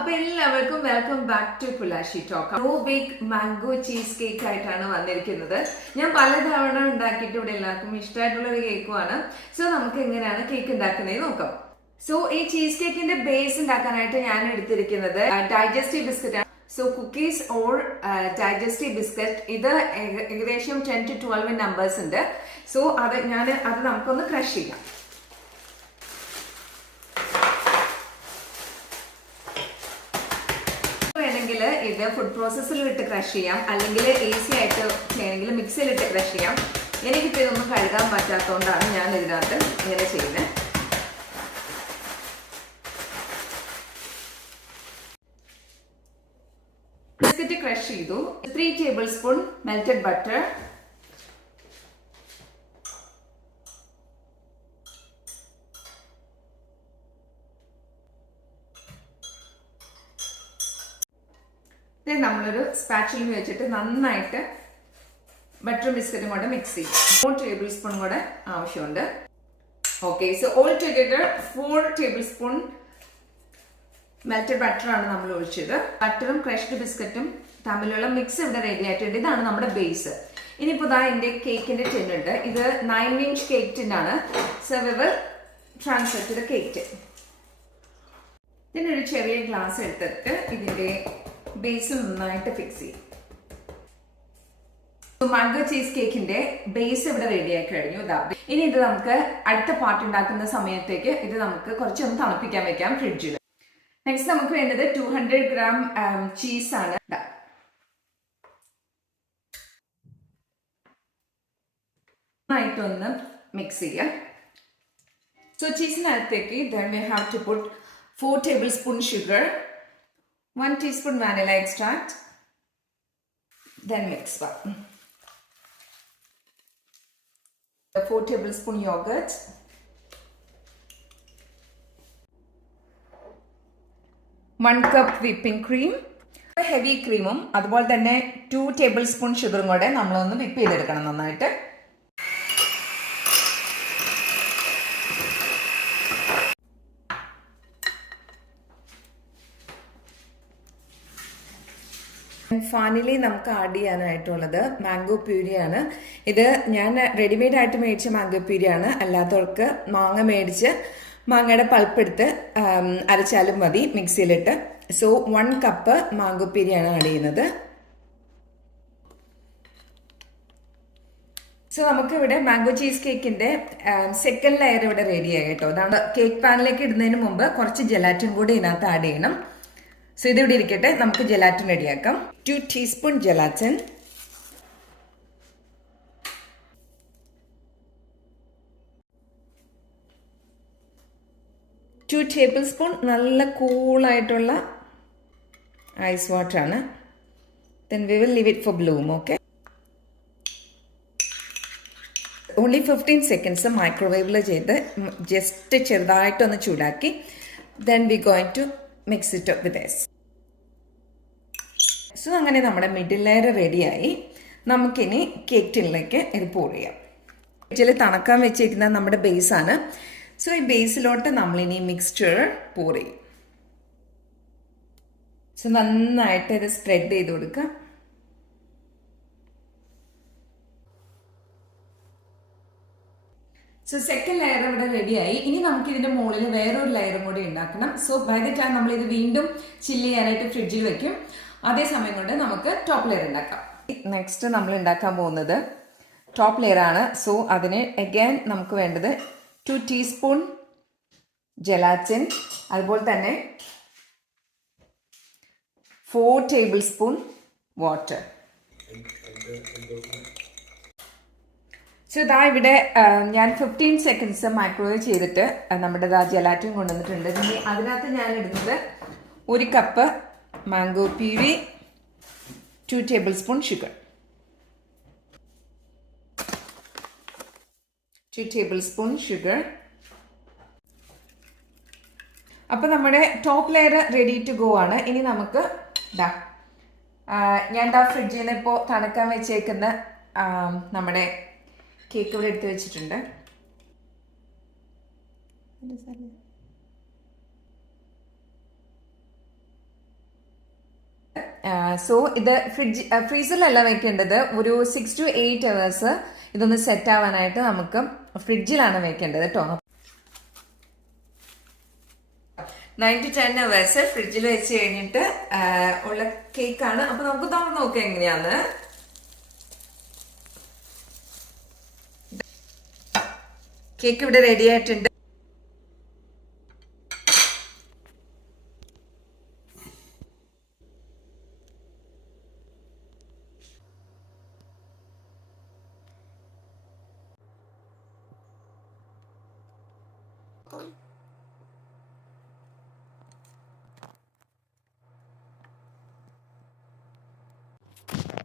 അപ്പൊ എല്ലാവർക്കും welcome back to Kulashi talk no bake mango cheese cake ആയിട്ടാണ് വന്നിരിക്കുന്നത്. ഞാൻ പലതവണ ഉണ്ടാക്കിയിട്ട് ഇവിടെ എല്ലാവർക്കും ഇഷ്ടമായിട്ടുള്ള ഒരു കേക്കുമാണ് സോ നമുക്ക് എങ്ങനെയാണ് കേക്ക് ഉണ്ടാക്കുന്നത് നോക്കാം. സോ ഈ ചീസ് കേക്കിന്റെ ബേസ് ഉണ്ടാക്കാനായിട്ട് ഞാൻ എടുത്തിരിക്കുന്നത് ഡൈജസ്റ്റീവ് ബിസ്ക്കറ്റ് ആണ്. So cookies or digestive biscuit ഇത് ഏക- ഏകദേശം ടെൻ ടു ട്വൽവ് നമ്പേഴ്സ് ഉണ്ട്. സോ അത് ഞാൻ അത് നമുക്കൊന്ന് ക്രഷ് ചെയ്യാം. ഇത് ഫുഡ് പ്രോസസ്സിൽ ഇട്ട് ക്രഷ് ചെയ്യാം. അല്ലെങ്കിൽ ഈസി ആയിട്ട് ചെയ്യണമെങ്കിൽ മിക്സിയിലിട്ട് ക്രഷ് ചെയ്യാം. എനിക്കിപ്പോൾ ഇതൊന്നും കഴുകാൻ പറ്റാത്തതുകൊണ്ടാണ് ഞാൻ ഇതിനകത്ത് ഇങ്ങനെ ചെയ്യുന്നത് ക്രഷ് ചെയ്തു. Three tablespoon melted butter നമ്മളൊരു സ്പാച്ചിൽ വെച്ചിട്ട് നന്നായിട്ട് ബട്ടറും ബിസ്ക്കറ്റും കൂടെ മിക്സ് ചെയ്യും. ഫോർ ടേബിൾ സ്പൂൺ കൂടെ ആവശ്യമുണ്ട്. Okay so all together four tablespoon melted ബട്ടറാണ് നമ്മൾ ഒഴിച്ചത്. ബട്ടറും ക്രഷ്ഡ് ബിസ്ക്കറ്റും തമ്മിലുള്ള മിക്സ് ഇവിടെ റെഡി ആയിട്ടുണ്ട്. ഇതാണ് നമ്മുടെ ബേസ് ഇനിയിപ്പോൾ ഇതാ എന്റെ കേക്കിന്റെ ടിൻ ഉണ്ട്. ഇത് നയൻ ഇഞ്ച് കേക്ക് ടിന്നാണ് സോ വിവർ ട്രാൻസ്ഫർ ചെയ്ത കേക്ക് ഇതിനൊരു ചെറിയ ഗ്ലാസ് എടുത്തിട്ട് ഇതിന്റെ ബേസ് നന്നായിട്ട് ഫിക്സ് ചെയ്യും. മാംഗോ ചീസ് കേക്കിന്റെ ബേസ് ഇവിടെ റെഡി ആയി കഴിഞ്ഞു. ഇനി ഇത് നമുക്ക് അടുത്ത പാർട്ട് ഉണ്ടാക്കുന്ന സമയത്തേക്ക് ഇത് നമുക്ക് കുറച്ചൊന്ന് തണുപ്പിക്കാൻ വെക്കാം ഫ്രിഡ്ജിൽ നെക്സ്റ്റ് നമുക്ക് വേണ്ടത് ടു ഹൺഡ്രഡ് ഗ്രാം ചീസ് ആണ്. ദാ. നന്നായിട്ടൊന്ന് മിക്സ് ചെയ്യാം. So ചീസിനകത്തേക്ക് then we have to put four tablespoon sugar one teaspoon vanilla extract then mix four tablespoon yogurt one cup whipping cream heavy ക്രീമും അതുപോലെ തന്നെ ടു ടേബിൾ സ്പൂൺ ഷുഗറും കൂടെ നമ്മളൊന്ന് വിപ്പ് ചെയ്തെടുക്കണം നന്നായിട്ട്. ഫൈനലി നമുക്ക് ആഡ് ചെയ്യാനായിട്ടുള്ളത് മാംഗോ പ്യൂരിയാണ് ഇത് ഞാൻ റെഡിമെയ്ഡ് ആയിട്ട് മേടിച്ച മാംഗോ പ്യൂരിയാണ് അല്ലാത്തവർക്ക് മാങ്ങ മേടിച്ച് മാങ്ങയുടെ പൾപ്പെടുത്ത് അരച്ചാലും മതി മിക്സിയിലിട്ട് സോ വൺ കപ്പ് മാംഗോ പ്യൂരിയാണ് ആഡ് ചെയ്യുന്നത്. സോ നമുക്ക് ഇവിടെ മാംഗോ ചീസ് കേക്കിന്റെ സെക്കൻഡ് ലെയർ ഇവിടെ റെഡിയായി കേട്ടോ. അതാണ് കേക്ക് പാനിലേക്ക് ഇടുന്നതിന് മുമ്പ് കുറച്ച് ജലാറ്റിൻ കൂടി ഇതിനകത്ത് ആഡ് ചെയ്യണം. സോ ഇതിവിടെ ഇരിക്കട്ടെ. നമുക്ക് ജലാറ്റിൻ റെഡിയാക്കാം two teaspoon gelatin two tablespoon നല്ല കൂളായിട്ടുള്ള ice വാട്ടറാണ് then we will leave it for bloom okay only fifteen seconds മൈക്രോവേവിൽ ചെയ്ത് ജസ്റ്റ് ചെറുതായിട്ടൊന്ന് ചൂടാക്കി. Then we going to mix it with S so അങ്ങനെ നമ്മുടെ മിഡിൽ ലെയർ റെഡിയായി നമുക്കിനി കേക്ക് ടിന്നിലേക്ക് ഇത് പോൾ ചെയ്യാം. ഫ്രിഡ്ജിൽ തണക്കാൻ വെച്ചിരിക്കുന്ന നമ്മുടെ ബേസാണ് സോ ഈ ബേസിലോട്ട് നമ്മളിനി മിക്സ്ചർ പോർ ചെയ്യും. സോ നന്നായിട്ട് ഇത് സ്പ്രെഡ് ചെയ്ത് കൊടുക്കുക. സോ സെക്കൻഡ് ലെയർ ഇവിടെ റെഡിയായി ഇനി നമുക്ക് ഇതിന്റെ മുകളിൽ വേറൊരു ലെയറും കൂടി ഉണ്ടാക്കണം. സോ ബൈ ദ ടൈം നമ്മൾ ഇത് വീണ്ടും ചില്ല് ചെയ്യാനായിട്ട് ഫ്രിഡ്ജിൽ വെക്കും. അതേ സമയം കൊണ്ട് നമുക്ക് ടോപ്പ് ലെയർ ഉണ്ടാക്കാം. നെക്സ്റ്റ് നമ്മൾ ഉണ്ടാക്കാൻ പോകുന്നത് ടോപ്പ് ലെയർ ആണ്. സോ അതിന് അഗൈൻ നമുക്ക് വേണ്ടത് ടു ടീസ്പൂൺ ജലാറ്റിൻ അതുപോലെ തന്നെ four tablespoon water so ഇതാ ഇവിടെ ഞാൻ ഫിഫ്റ്റീൻ സെക്കൻഡ്സ് മൈക്രോവേവ് ചെയ്തിട്ട് നമ്മുടെ ഇതാ ജലാറ്റിൻ കൊണ്ടുവന്നിട്ടുണ്ട്. ഇനി അതിനകത്ത് ഞാൻ ഇടുന്നത് ഒരു cup mango puree two tablespoon sugar two sugar. അപ്പോൾ നമ്മുടെ top layer ready to go ആണ്. ഇനി നമുക്ക് ഡാ ഞാൻ ഡാ ഫ്രിഡ്ജിൽ നിന്ന് ഇപ്പോൾ തണുക്കാൻ വെച്ചേക്കുന്ന നമ്മുടെ കേക്ക് ഇവിടെ എടുത്ത് വെച്ചിട്ടുണ്ട്. സോ ഇത് ഫ്രിഡ്ജ് ഫ്രീസറിലല്ല വെക്കേണ്ടത്. ഒരു സിക്സ് ടു എയ്റ്റ് അവേഴ്സ് ഇതൊന്ന് സെറ്റ് ആവാനായിട്ട് നമുക്ക് ഫ്രിഡ്ജിലാണ് വെക്കേണ്ടത് കേട്ടോ നയൻ ടു ടെൻ അവേഴ്സ് ഫ്രിഡ്ജിൽ വെച്ച് കഴിഞ്ഞിട്ട് ഉള്ള കേക്കാണ് അപ്പൊ നമുക്ക് തുറന്ന് നോക്കാം എങ്ങനെയാന്ന് കേക്ക് ഇവിടെ റെഡി ആയിട്ടുണ്ട്. Thank you.